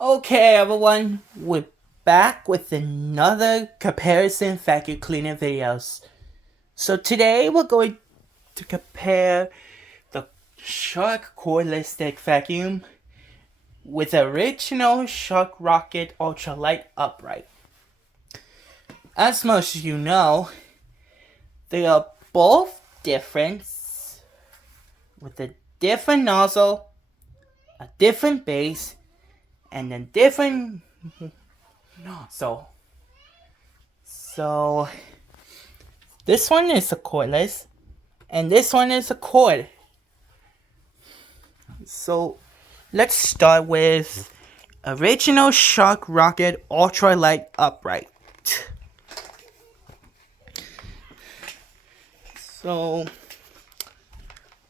Okay, everyone, we're back with another comparison vacuum cleaner videos. So today we're going to compare the Shark cordless stick vacuum with the original Shark Rocket ultralight upright. As most of you know, they are both different with a different nozzle, a different base, and a different nozzle. So this one is a cordless, and this one is a cord. So let's start with original Shark Rocket ultralight upright. So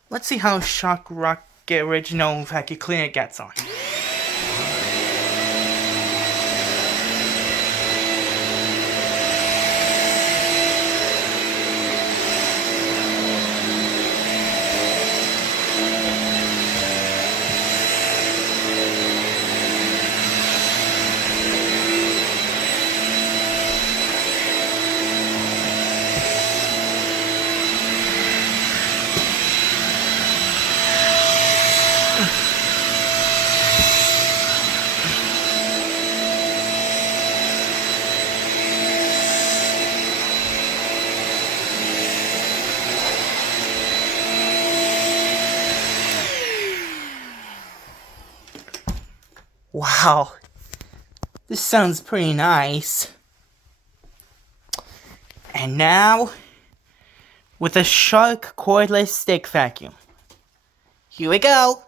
let's see how Shark Rocket original vacuum cleaner gets on. Wow, this sounds pretty nice. And now, with a Shark cordless stick vacuum. Here we go.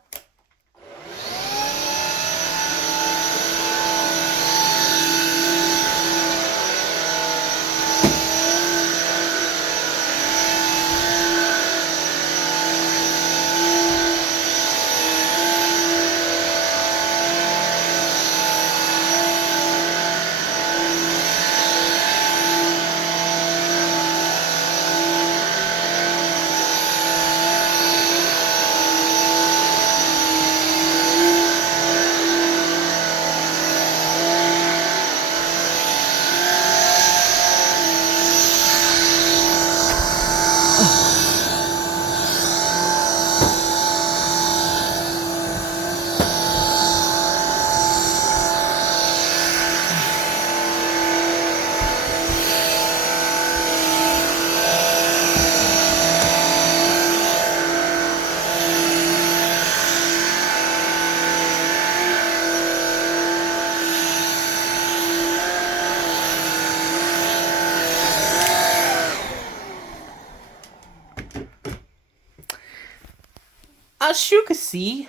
As you can see,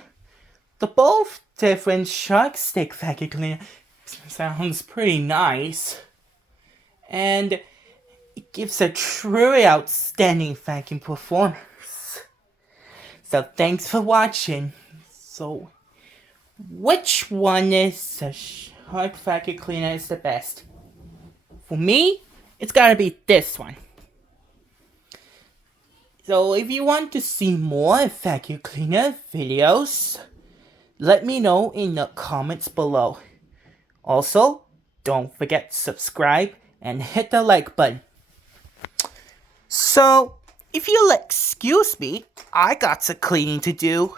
the both different Shark stick vacuum cleaner sounds pretty nice, and it gives a truly outstanding vacuum performance. So thanks for watching. So which one is the Shark vacuum cleaner is the best? For me, it's gotta be this one. So if you want to see more vacuum cleaner videos, let me know in the comments below. Also, don't forget to subscribe and hit the like button. So, if you'll excuse me, I got some cleaning to do.